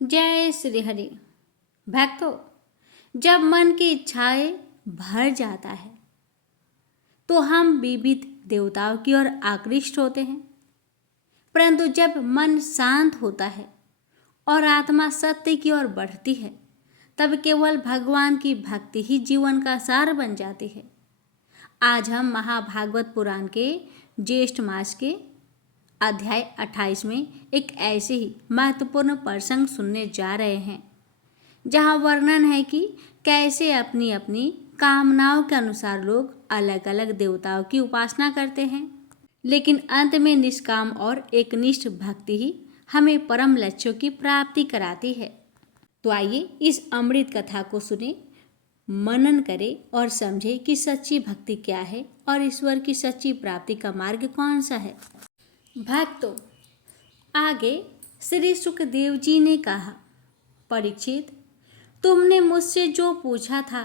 जय श्री हरि। भक्तों, जब मन की इच्छाएं भर जाता है तो हम विविध देवताओं की ओर आकृष्ट होते हैं, परंतु जब मन शांत होता है और आत्मा सत्य की ओर बढ़ती है तब केवल भगवान की भक्ति ही जीवन का सार बन जाती है। आज हम महाभागवत पुराण के ज्येष्ठ मास के अध्याय 28 में एक ऐसे ही महत्वपूर्ण प्रसंग सुनने जा रहे हैं जहाँ वर्णन है कि कैसे अपनी अपनी कामनाओं के अनुसार लोग अलग अलग देवताओं की उपासना करते हैं, लेकिन अंत में निष्काम और एकनिष्ठ भक्ति ही हमें परम लक्ष्यों की प्राप्ति कराती है। तो आइए इस अमृत कथा को सुने, मनन करें और समझें कि सच्ची भक्ति क्या है और ईश्वर की सच्ची प्राप्ति का मार्ग कौन सा है। भक्तों, आगे श्री सुखदेव जी ने कहा, परीक्षित, तुमने मुझसे जो पूछा था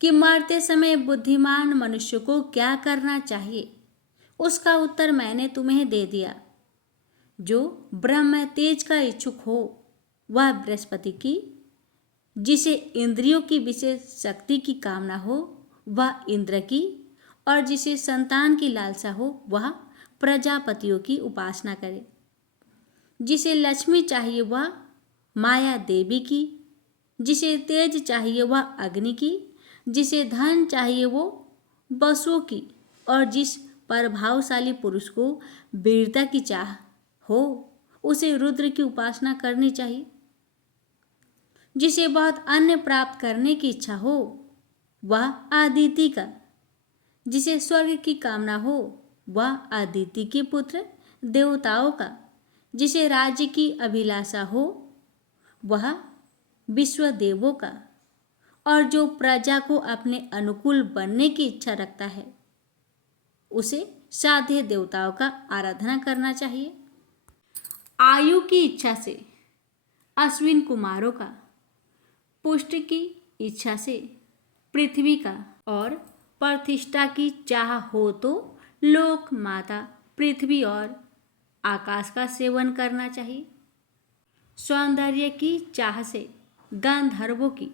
कि मरते समय बुद्धिमान मनुष्य को क्या करना चाहिए, उसका उत्तर मैंने तुम्हें दे दिया। जो ब्रह्म तेज का इच्छुक हो वह बृहस्पति की, जिसे इंद्रियों की विशेष शक्ति की कामना हो वह इंद्र की, और जिसे संतान की लालसा हो वह प्रजापतियों की उपासना करे। जिसे लक्ष्मी चाहिए वह माया देवी की, जिसे तेज चाहिए वह अग्नि की, जिसे धन चाहिए वो वसुओं की, और जिस प्रभावशाली पुरुष को वीरता की चाह हो उसे रुद्र की उपासना करनी चाहिए। जिसे बहुत अन्न प्राप्त करने की इच्छा हो वह आदिति का, जिसे स्वर्ग की कामना हो वह आदिति के पुत्र देवताओं का, जिसे राज्य की अभिलाषा हो वह विश्वदेवों का, और जो प्रजा को अपने अनुकूल बनने की इच्छा रखता है उसे साध्य देवताओं का आराधना करना चाहिए। आयु की इच्छा से अश्विन कुमारों का, पुष्ट की इच्छा से पृथ्वी का, और प्रतिष्ठा की चाह हो तो लोक माता पृथ्वी और आकाश का सेवन करना चाहिए। सौंदर्य की चाह से गंधर्वों की,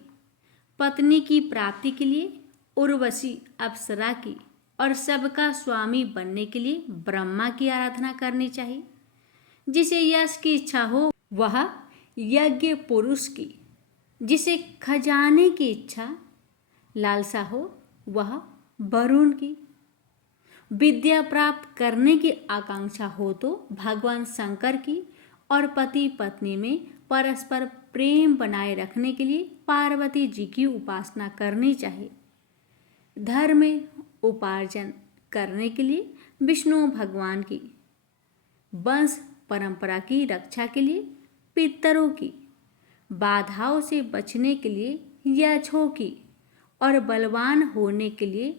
पत्नी की प्राप्ति के लिए उर्वशी अप्सरा की, और सबका स्वामी बनने के लिए ब्रह्मा की आराधना करनी चाहिए। जिसे यश की इच्छा हो वह यज्ञ पुरुष की, जिसे खजाने की इच्छा लालसा हो वह वरुण की, विद्या प्राप्त करने की आकांक्षा हो तो भगवान शंकर की, और पति पत्नी में परस्पर प्रेम बनाए रखने के लिए पार्वती जी की उपासना करनी चाहिए। धर्म में उपार्जन करने के लिए विष्णु भगवान की, वंश परंपरा की रक्षा के लिए पितरों की, बाधाओं से बचने के लिए यक्षों की, और बलवान होने के लिए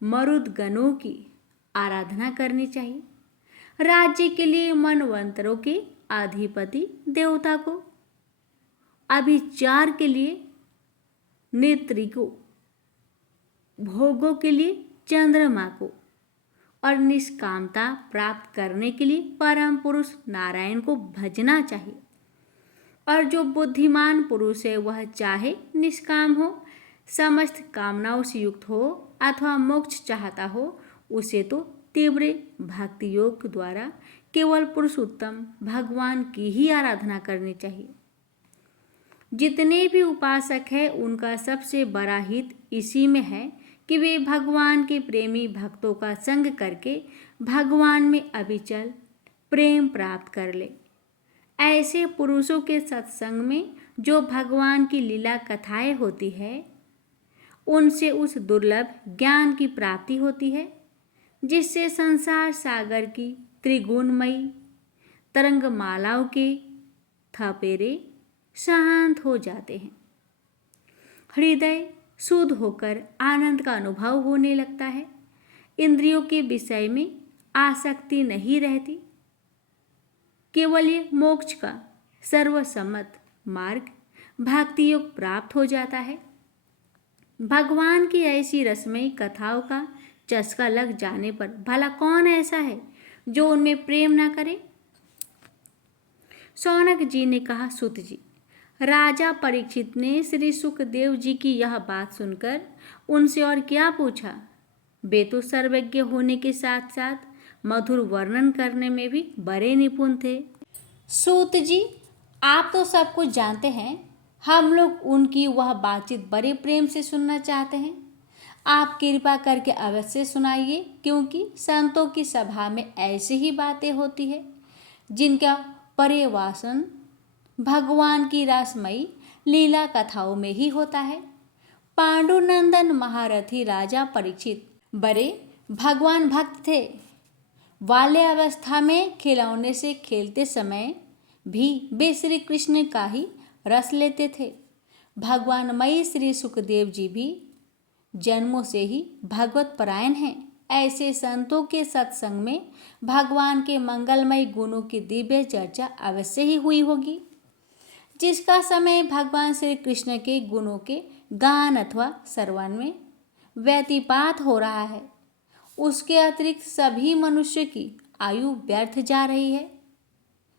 मरुदगणों की आराधना करनी चाहिए। राज्य के लिए मनवंतरों के अधिपति देवता को, अभिचार के लिए नेत्री को, भोगों के लिए चंद्रमा को, और निष्कामता प्राप्त करने के लिए परम पुरुष नारायण को भजना चाहिए। और जो बुद्धिमान पुरुष है वह चाहे निष्काम हो, समस्त कामनाओं से युक्त हो अथवा मोक्ष चाहता हो, उसे तो तीव्र भक्ति योग द्वारा केवल पुरुषोत्तम भगवान की ही आराधना करनी चाहिए। जितने भी उपासक हैं उनका सबसे बड़ा हित इसी में है कि वे भगवान के प्रेमी भक्तों का संग करके भगवान में अविचल प्रेम प्राप्त कर ले। ऐसे पुरुषों के सत्संग में जो भगवान की लीला कथाएं होती है उनसे उस दुर्लभ ज्ञान की प्राप्ति होती है जिससे संसार सागर की त्रिगुणमयी तरंगमालाओं के थपेरे शांत हो जाते हैं। हृदय शुद्ध होकर आनंद का अनुभव होने लगता है। इंद्रियों के विषय में आसक्ति नहीं रहती। केवल ये मोक्ष का सर्वसम्मत मार्ग भक्ति योग प्राप्त हो जाता है। भगवान की ऐसी रसमयी कथाओं का चस्का लग जाने पर भला कौन ऐसा है जो उनमें प्रेम ना करे। शौनक जी ने कहा, सुत जी, राजा परीक्षित ने श्री सुखदेव जी की यह बात सुनकर उनसे और क्या पूछा। वे तो सर्वज्ञ होने के साथ साथ मधुर वर्णन करने में भी बड़े निपुण थे। सूत जी, आप तो सब कुछ जानते हैं, हम लोग उनकी वह बातचीत बड़े प्रेम से सुनना चाहते हैं। आप कृपा करके अवश्य सुनाइए, क्योंकि संतों की सभा में ऐसी ही बातें होती है जिनका पर्यवसान भगवान की रासमयी लीला कथाओं में ही होता है। पांडुनंदन महारथी राजा परीक्षित बड़े भगवान भक्त थे। बाल्यावस्था में खिलौने से खेलते समय भी वे श्री कृष्ण का ही रस लेते थे। भगवानमयी श्री सुखदेव जी भी जन्मों से ही भगवत परायण हैं। ऐसे संतों के सत्संग में भगवान के मंगलमय गुणों की दिव्य चर्चा अवश्य ही हुई होगी। जिसका समय भगवान श्री कृष्ण के गुणों के गान अथवा श्रवण में व्यतिपात हो रहा है, उसके अतिरिक्त सभी मनुष्य की आयु व्यर्थ जा रही है।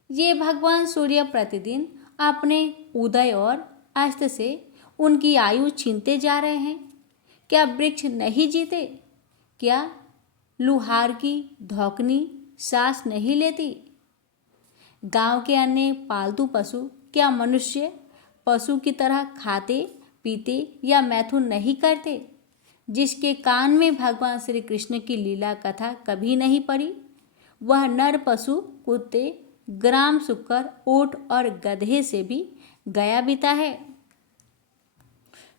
ये भगवान सूर्य प्रतिदिन अपने उदय और अस्त से उनकी आयु छीनते जा रहे हैं। क्या वृक्ष नहीं जीते? क्या लुहार की धौकनी सांस नहीं लेती? गांव के अन्य पालतू पशु क्या मनुष्य पशु की तरह खाते पीते या मैथुन नहीं करते? जिसके कान में भगवान श्री कृष्ण की लीला कथा कभी नहीं पड़ी, वह नर पशु कुत्ते, ग्राम सुकर, ऊंट और गधे से भी गया बीता है।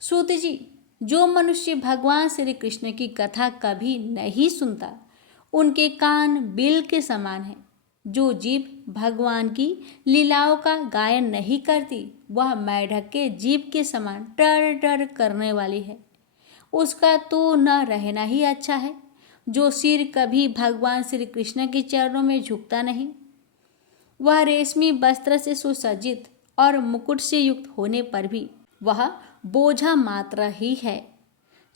सूत जी, जो मनुष्य भगवान श्री कृष्ण की कथा कभी नहीं सुनता, उनके कान बिल के समान हैं। जो जीभ भगवान की लीलाओं का गायन नहीं करती, वह मेढक के जीभ के समान टर टर करने वाली है। उसका तो न रहना ही अच्छा है। जो सिर कभी भगवान श्री कृष्ण के चरणों में झुकता नहीं, वह रेशमी वस्त्र से सुसज्जित और मुकुट से युक्त होने पर भी वह बोझा मात्र ही है।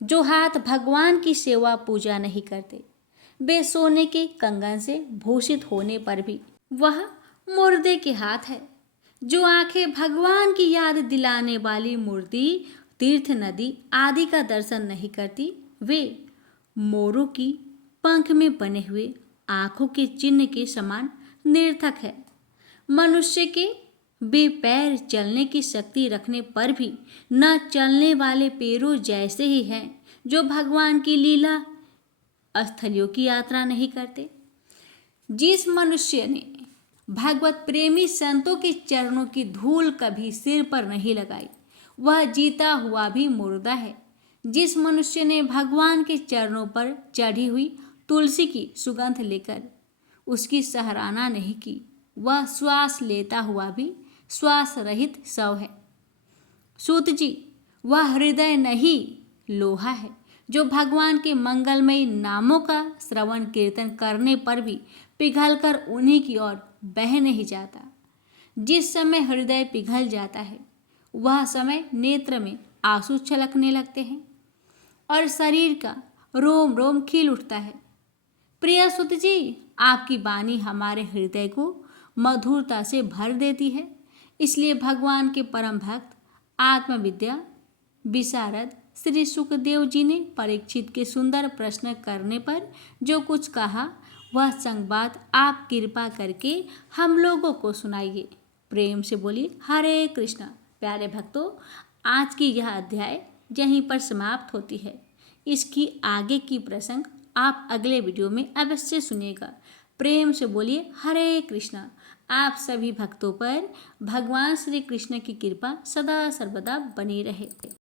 जो हाथ भगवान की सेवा पूजा नहीं करते, वे सोने के कंगन से भूषित होने पर भी वह मुर्दे के हाथ है। जो आंखें भगवान की याद दिलाने वाली मूर्ति, तीर्थ, नदी आदि का दर्शन नहीं करती, वे मोरों की पंख में बने हुए आंखों के चिन्ह के समान निरर्थक है। मनुष्य के बेपैर चलने की शक्ति रखने पर भी न चलने वाले पैरों जैसे ही हैं, जो भगवान की लीला स्थलियों की यात्रा नहीं करते। जिस मनुष्य ने भगवत प्रेमी संतों के चरणों की धूल कभी सिर पर नहीं लगाई, वह जीता हुआ भी मुर्दा है। जिस मनुष्य ने भगवान के चरणों पर चढ़ी हुई तुलसी की सुगंध लेकर उसकी सराहना नहीं की, वह श्वास लेता हुआ भी श्वास रहित शव है। सूत जी, वह हृदय नहीं लोहा है, जो भगवान के मंगलमय नामों का श्रवण कीर्तन करने पर भी पिघलकर उन्हीं की ओर बह नहीं जाता। जिस समय हृदय पिघल जाता है, वह समय नेत्र में आंसू छलकने लगते हैं और शरीर का रोम रोम खिल उठता है। प्रिय सुत जी, आपकी वाणी हमारे हृदय को मधुरता से भर देती है। इसलिए भगवान के परम भक्त आत्मविद्या विशारद श्री सुखदेव जी ने परीक्षित के सुंदर प्रश्न करने पर जो कुछ कहा, वह संवाद आप कृपा करके हम लोगों को सुनाइए। प्रेम से बोलिए हरे कृष्णा। प्यारे भक्तों, आज की यह अध्याय यहीं पर समाप्त होती है। इसकी आगे की प्रसंग आप अगले वीडियो में अवश्य सुनिएगा। प्रेम से बोलिए हरे कृष्णा। आप सभी भक्तों पर भगवान श्री कृष्ण की कृपा सदा सर्वदा बनी रहे।